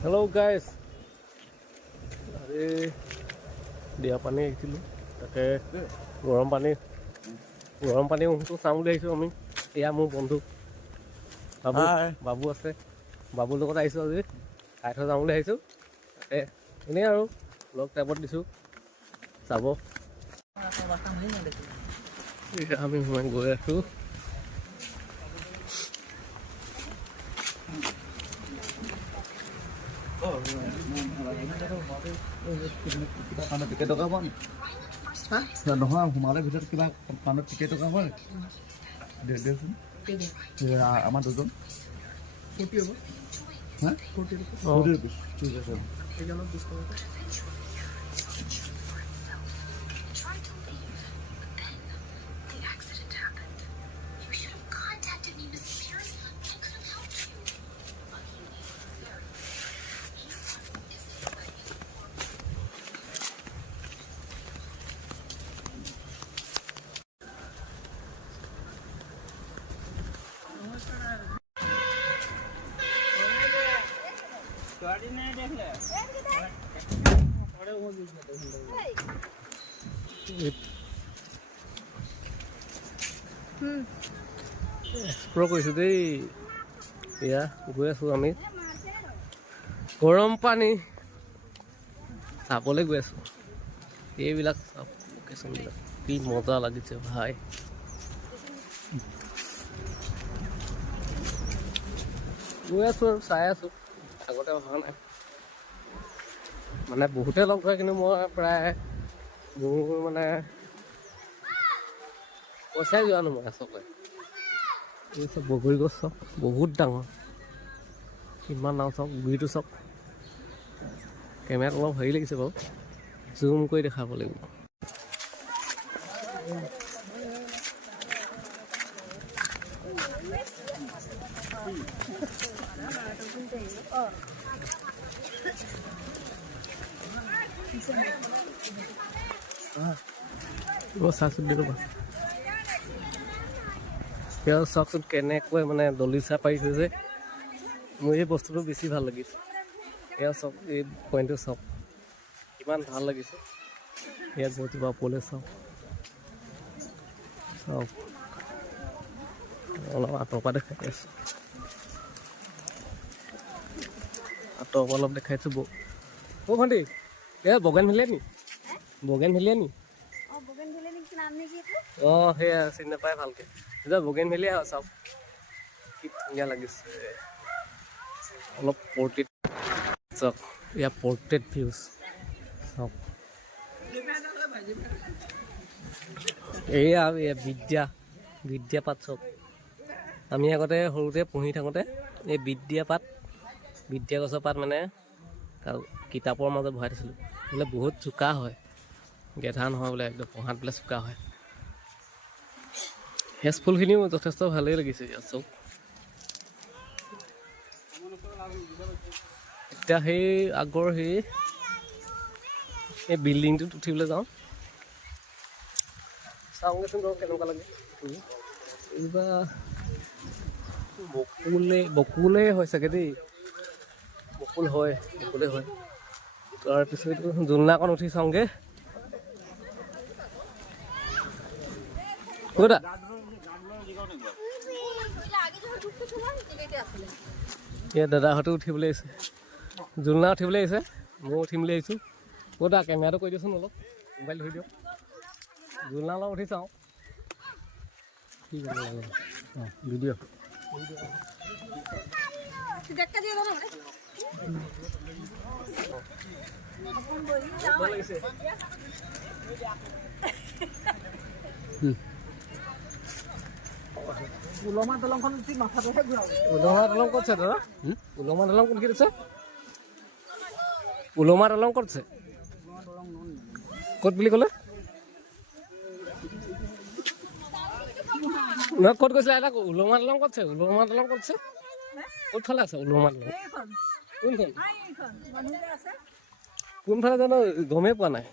Hello guys. Dia পানী আহিছিল তাকে গৰম পানী উঠো চাম বুলি আহিছো আমি এয়া মোৰ বন্ধু বাবু আছে বাবুৰ লগত আহিছো আজি খাই থৈ যাম বুলি আহিছো তাকে এনেই আৰু লগ টাইপত দিছো চাব আমি সোমাই গৈ আছো নহয় সোমালে ভিতৰত কিবা পানত টিকেট টকা হয় দেচোন আমাৰ দুজন ঠিক আছে এক্সপ্ল'ৰ কৰিছোঁ দেই এয়া গৈ আছোঁ আমি গৰম পানী চাবলৈ গৈ আছোঁ এইবিলাক লোকেশ্যনবিলাক কি মজা লাগিছে ভাই গৈ আছোঁ আৰু চাই আছোঁ আগতে অহা নাই মানে বহুতে লগ ধৰে কিন্তু মই প্ৰায় মোৰ মানে পইচাই যোৱা নহয় আচলতে এই চব বগৰী গছ চাওক বহুত ডাঙৰ কিমান ডাঙৰ চাওক গুৰিটো চাওক কেমেৰাত অলপ হেৰি লাগিছে বাৰু জুম কৰি দেখাব লাগিব চাচোন দি ৰ'বা সেয়া চাওকচোন কেনেকৈ মানে দলিচা পাৰি থৈছে মোৰ এই বস্তুটো বেছি ভাল লাগিছে এয়া চাওক এই পইণ্টটো চাওক কিমান ভাল লাগিছে ইয়াত বহুত কিবা ওপৰলৈ চাওক চাওক অলপ আঁতৰৰ পৰা দেখাই আছোঁ আঁতৰৰ পৰা অলপ দেখাইছোঁ অ' ভণ্টি এয়া বগেনভেলিয়া নি অঁ সেয়া চিনি নাপায় ভালকৈ এতিয়া বগেনভেলিয়া চাওক কি ধুনীয়া লাগিছে অলপ পৰ্ট্ৰেট চাওক এয়া পৰ্ট্ৰেট ভিউজ চাওক এয়া বিদ্যাপাত চাওক আমি আগতে সৰুতে পঢ়ি থাকোঁতে এই বিদ্যা গছৰ পাত মানে কিতাপৰ মাজত ভৰাই থৈছিলোঁ বোলে বহুত চোকা হয় গেধা নহয় বোলে একদম পঢ়াত বোলে চোকা হয় হেজ ফুলখিনিও যথেষ্ট ভালেই লাগিছে ইয়াত চাওক এতিয়া সেই আগৰ সেই বিল্ডিংটোত উঠিবলৈ যাওঁ চাওঁগৈচোন বাৰু কেনেকুৱা লাগে এইবাৰ বকুলেই হয় চাগে দেই বকুলেই হয় তাৰপিছত জোলনাকণ উঠি চাওঁগৈ ক'তা ইয়াত দাদাহঁতো উঠিবলৈ আহিছে জোলনা উঠিবলৈ আহিছে ময়ো উঠিম বুলি আহিছোঁ ক'তা কেমেৰাটো কৈ দিয়কচোন অলপ মোবাইল ধৰি দিয়ক জোলনা অলপ উঠি চাওঁ কি কৰিব লাগে অঁ ভিডিঅ' লাগিছে উলমা দলংখন উঠি মাথাটোহে ঘূৰাব উলমা দলং ক'ত আছে দাদা উলমা দলং কোনখিনিত আছে উলমা দলং ক'ত আছে ক'ত বুলি ক'লে নহয় ক'ত গৈছিলে এটা উলমা দলং ক'ত আছে ক'তফালে আছে উলমা দলং কোনফালে জানো গমেই পোৱা নাই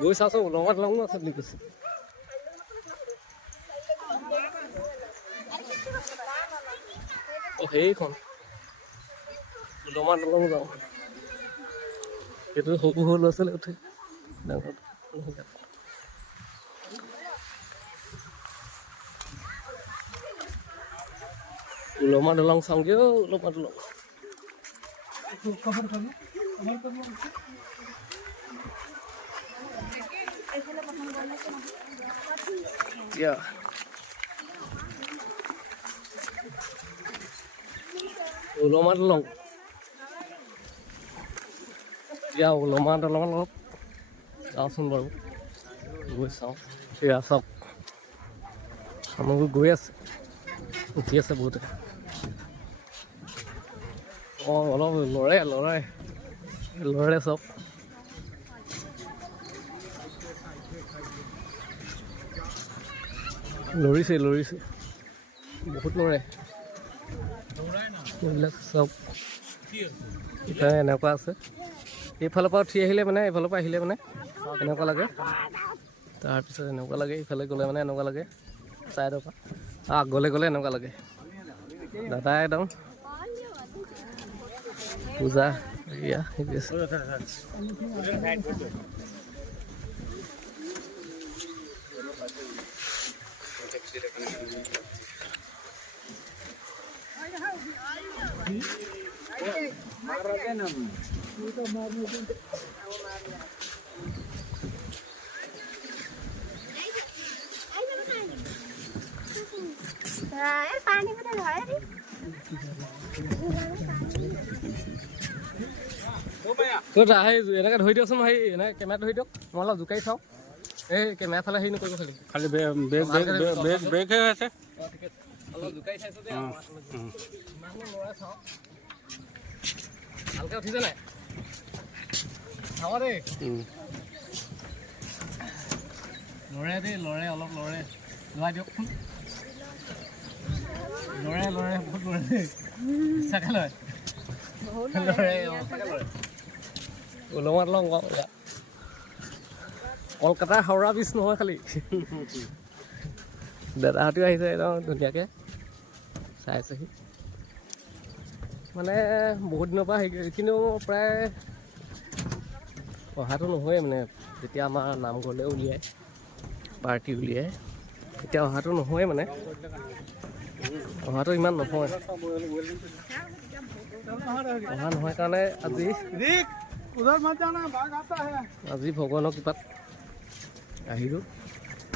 গৈ চাওঁচোন উলমা দলঙো আছে বুলি কৈছে সেইখন উলমা দলং যাওঁ সেইটো সৰু সৰু ল'ৰা ছোৱালী উঠে ডাঙৰ উলমা দলং চাওঁগৈ উলমা দলং উলমা দলং এতিয়া উলমা দলঙত অলপ যাওঁচোন বাৰু গৈ চাওঁ এয়া চাওক মানুহবোৰ গৈ আছে উঠি আছে বহুতে অঁ অলপ লৰে চব লৰিছে বহুত লৰে এইবিলাক চব এতিয়া এনেকুৱা আছে এইফালৰ পৰা উঠি আহিলে মানে এইফালৰ পৰা আহিলে মানে এনেকুৱা লাগে তাৰপিছত এনেকুৱা লাগে ইফালে গ'লে মানে এনেকুৱা লাগে ছাইডৰ পৰা আগলৈ গ'লে এনেকুৱা লাগে দাদা একদম পূজা এয়া पानी में तो है তোৰ এনেকৈ ধৰি দিয়কচোন হেৰি এনেকৈ কেমেৰাটো ধৰি দিয়ক মই অলপ জোকাৰি চাওঁ এই কেমেৰা ফালে হেৰি নকৰিব খালি খালি ব্ৰেক হৈ আছে অলপ জোকাৰি চাইছোঁ দেই লৰাই চাওঁ ভালকৈ উঠিছে নাই চাব দেই লৰে অলপ লৰাই দিয়কচোন লৰে বহুত লৰে দেই চাকে লয় উলমা দলং কলকাতা হাওৰা ব্ৰিজ নহয় খালি দাদাহঁতেও আহিছে একদম ধুনীয়াকৈ চাইছেহি মানে বহুত দিনৰ পৰা কিন্তু প্ৰায় অহাটো নহয়েই মানে যেতিয়া আমাৰ নামঘৰলৈ উলিয়াই পাৰ্টি উলিয়াই তেতিয়া অহাটো নহয়েই মানে অহাটো ইমান নহয় অহা নহয় কাৰণে আজি ভগৱানৰ কৃপাত আহিলোঁ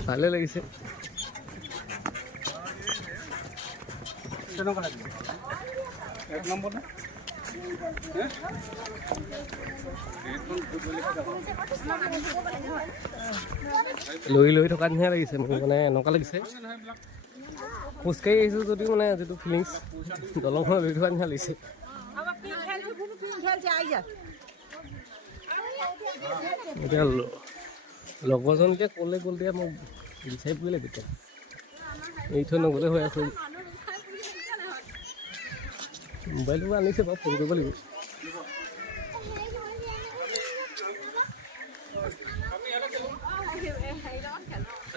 ভালেই লাগিছে লৈ থকা নিচিনা লাগিছে মোৰ মানে এনেকুৱা লাগিছে খোজকাঢ়ি আহিছোঁ যদিও মানে যিটো ফিলিংছ দলংখনত লৈ থকা নিচিনা লাগিছে এতিয়া লগৰজনকে ক'লে গ'ল দিয়া মোক বিচাৰি ফুৰিলে তেতিয়া এৰি থৈ নগ'লে হৈ আছে মোবাইলটো আনিছে বাৰু ফোন কৰিব লাগিব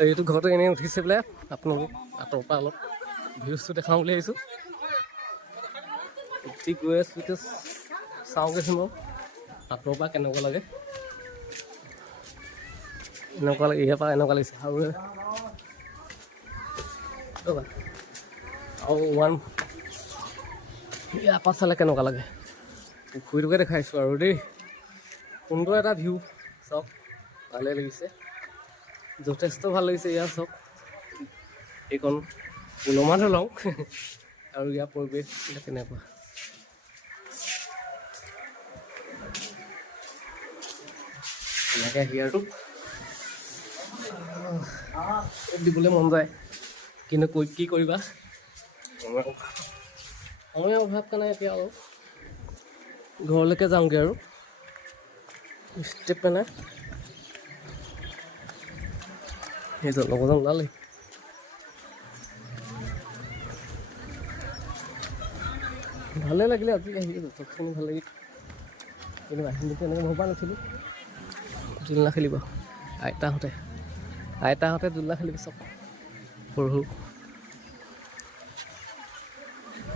এইটো ঘৰতে এনেই উঠিছে বোলে আপোনালোক আঁতৰৰ পৰা অলপ ভিউজটো দেখাওঁ বুলি আহিছোঁ উঠি গৈ আছোঁ এতিয়া চাওঁগৈচোন বাৰু আঁতৰৰ পৰা কেনেকুৱা লাগে এনেকুৱা লাগে ইয়াৰ পৰা এনেকুৱা লাগিছে আৰু ইয়াৰ পৰা চালে কেনেকুৱা লাগে পুখুৰীটোকে দেখাইছোঁ আৰু দেই সুন্দৰ এটা ভিউ চাওক ভালেই লাগিছে যথেষ্ট ভাল লাগিছে ইয়াৰ চাওক এইখন উলমা দলং আৰু ইয়াৰ পৰিৱেশ কেনেকুৱা এনেকৈ আহি আৰু দিবলৈ মন যায় কিন্তু কি কৰিবা সময়ৰ অভাৱ কাৰণে এতিয়া আৰু ঘৰলৈকে যাওঁগৈ আৰু ষ্টেপ মানে সেইজন লগৰজন ওলালেই ভালেই লাগিলে আজি আহি যথেষ্টখিনি ভাল লাগিল কিন্তু আহিম বুলি এনেকৈ ভবা নাছিলোঁ জোলনা খেলিব আইতাহঁতে জোলনা খেলিব চব সৰু সৰু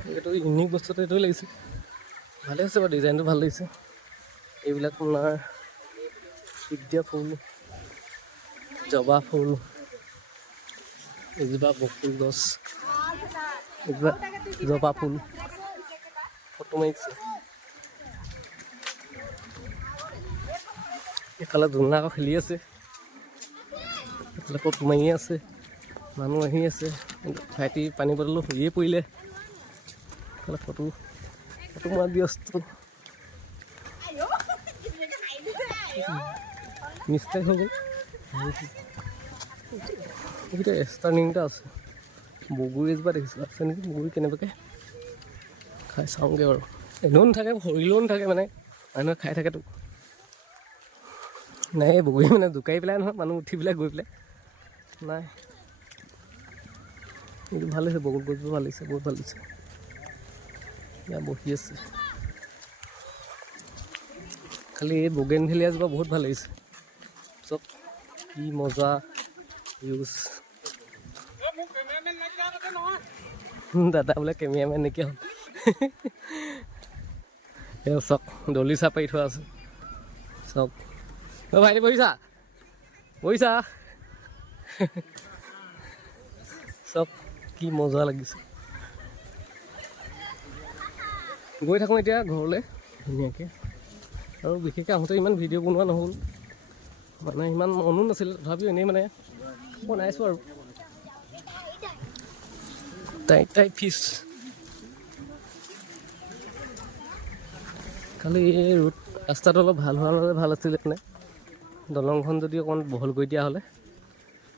এইটো ইউনিক বস্তুটো এইটোৱে লাগিছে ভালে হৈছে বাৰু, ডিজাইনটো ভাল লাগিছে। এইবিলাক আপোনাৰ বিদ্যা ফুল, জবা ফুল, এজোপা বকুল গছ, এজোপা জবা ফুল, ফটো মাৰিছে। এইফালে ধুলনা আকৌ খেলি আছে, এইফালে ফটো মাৰি আছে, মানুহ আহি আছে। ভাইটি পানী বটলো শুইয়ে পৰিলে, এইফালে ফটো মৰাত ব্যস্ত। মিষ্টেক হৈ গ'ল। এইকেইটা ষ্টাৰ্ণিংটা আছে। বগৰী এজোপা দেখিছোঁ, আছে নেকি বগৰী কেনেবাকৈ খাই চাওঁগৈ বাৰু। এনেও নাথাকে, সৰিলেও নাথাকে মানে, মানুহে খাই থাকেতো। নাই এই বগৰী মানে জোকাৰি পেলাই নহয়, মানুহ উঠি পেলাই গৈ পেলাই নাই। এইটো ভাল হৈছে, বগৰী গছবোৰ ভাল লাগিছে, বহুত ভাল লাগিছে। ইয়াত বহি আছে। খালি এই বগেনভেলিয়াজোপা বহুত ভাল লাগিছে। চব কি মজা ইউজ। দাদা বোলে কেমেৰামেন নাইকিয়া হ'ল। এই চক দলিচা পাৰি থোৱা আছে চক। অ' ভাইটি বহিছা, বহিছা। চব কি মজা লাগিছে। গৈ থাকোঁ এতিয়া ঘৰলৈ ধুনীয়াকৈ। আৰু বিশেষকৈ আহোঁতে ইমান ভিডিঅ' বনোৱা নহ'ল, মানে ইমান মনো নাছিলে। তথাপিও এনেই মানে বনাইছোঁ আৰু টাই ফিছ। খালি এই ৰাস্তাটো অলপ ভাল হোৱা হ'লে ভাল আছিলে। মানে দলংখন যদি অকণমান বহল কৰি দিয়া হ'লে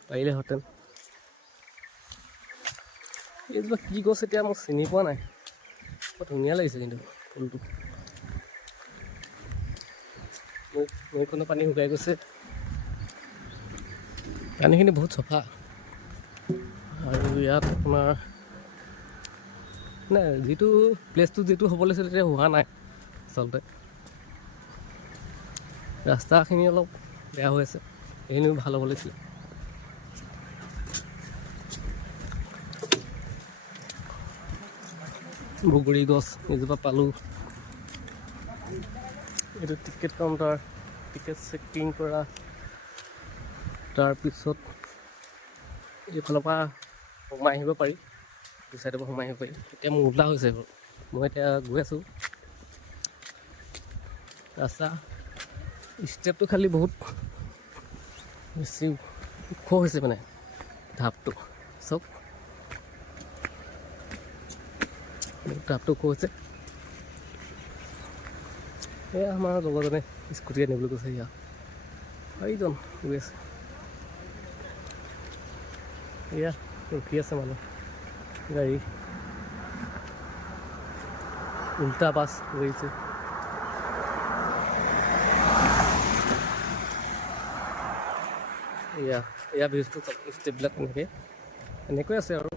পাৰিলেহেঁতেন। এইজোপা কি গছ এতিয়া মই চিনি পোৱা নাই, বৰ ধুনীয়া লাগিছে কিন্তু ফুলটো। নৈখনৰ পানী শুকাই গৈছে, পানীখিনি বহুত চফা। আৰু ইয়াত আপোনাৰ নাই, যিটো প্লেচটো যিটো হ'ব লাগিছিলে তেতিয়া হোৱা নাই আচলতে। ৰাস্তাখিনি অলপ বেয়া হৈ আছে, সেইখিনিও ভাল হ'ব লাগিছিলে। বগৰী গছ এজোপা পালোঁ। এইটো টিকেট কাউণ্টাৰ, টিকেট চেকিং কৰা। তাৰপিছত এইফালৰ পৰা সোমাই আহিব পাৰি, দু চাইডৰ পৰা সোমাই আহিব পাৰি। এতিয়া মোৰ উল্টা হৈছে বাৰু, মই এতিয়া গৈ আছোঁ। ৰাস্তা ষ্টেপটো খালি বহুত বেছি ওখ হৈছে, মানে ঢাপটো চব ঢাপটো ওখ হৈছে। এয়া আমাৰ লগৰজনে স্কুটি আনিবলৈ কৈছে। ইয়া চাৰিজন গৈ আছে। এয়া ৰখি আছে মানুহ, গাড়ী উল্টা বাছ গৈছে। এয়া ভিউজটো ষ্টেপবিলাক এনেকৈ আছে আৰু।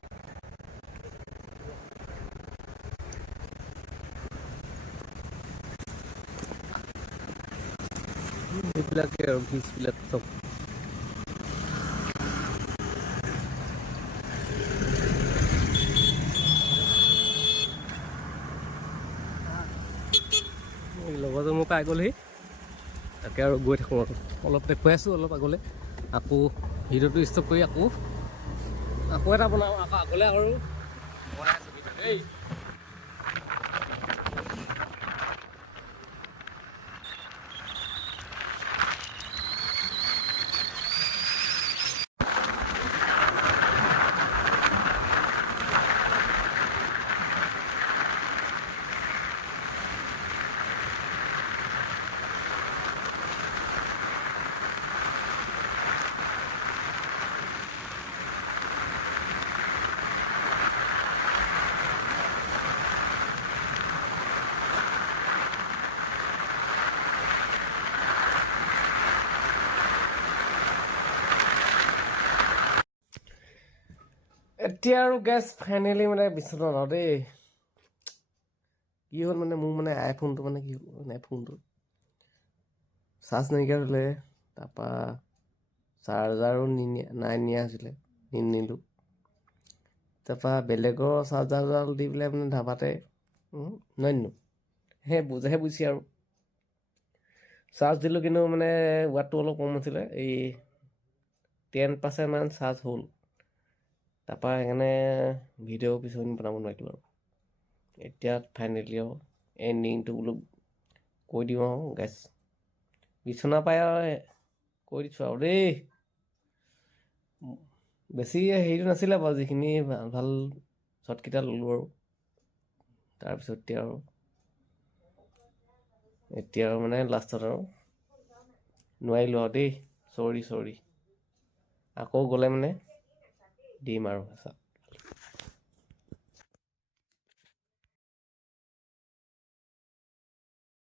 এইবিলাকে আৰু ভিউজবিলাক চব। লগৰজন মোক পাই গ'লহি, তাকে আৰু গৈ থাকোঁ আৰু অলপ দেখুৱাই আছোঁ। অলপ আগলৈ আকৌ ভিডিঅ'টো ষ্টপ কৰি আকৌ এটা বনাওঁ, আকৌ আগলৈ আৰু বনাই আছোঁ ভিডিঅ' দেই। এতিয়া আৰু গেছ ফাইনেলি মানে বিচনা ন দেই। কি হ'ল মানে মোৰ মানে আইফোনটো মানে কি হ'ল মানে ফোনটো চাৰ্জ নাইকিয়া হ'লে, তাৰপৰা চাৰ্জাৰো নাই নিয়া হৈছিলে, নিনিলোঁ। তাৰপৰা বেলেগৰ চাৰ্জাৰডাল দি পেলাই মানে ধাবাতে নানিলোঁ। সেই বুজাহে বুজিছে আৰু চাৰ্জ দিলোঁ কিন্তু মানে ৱাটটো অলপ কম আছিলে এই 10% মান চাৰ্জ হ'ল তাৰপৰা সেইকাৰণে ভিডিঅ' পিছত বনাব নোৱাৰিলোঁ আৰু এতিয়া ফাইনেলি আৰু এণ্ডিংটো বোলো কৈ দিওঁ আৰু গাইছ বিচনা পাই আৰু কৈ দিছোঁ আৰু দেই বেছি হেৰিটো নাছিলে বাৰু যিখিনি ভাল শ্বটকেইটা ল'লোঁ আৰু তাৰপিছত এতিয়া আৰু মানে লাষ্টত আৰু নোৱাৰিলোঁ আৰু দেই চৰি আকৌ গ'লে মানে দিম আৰু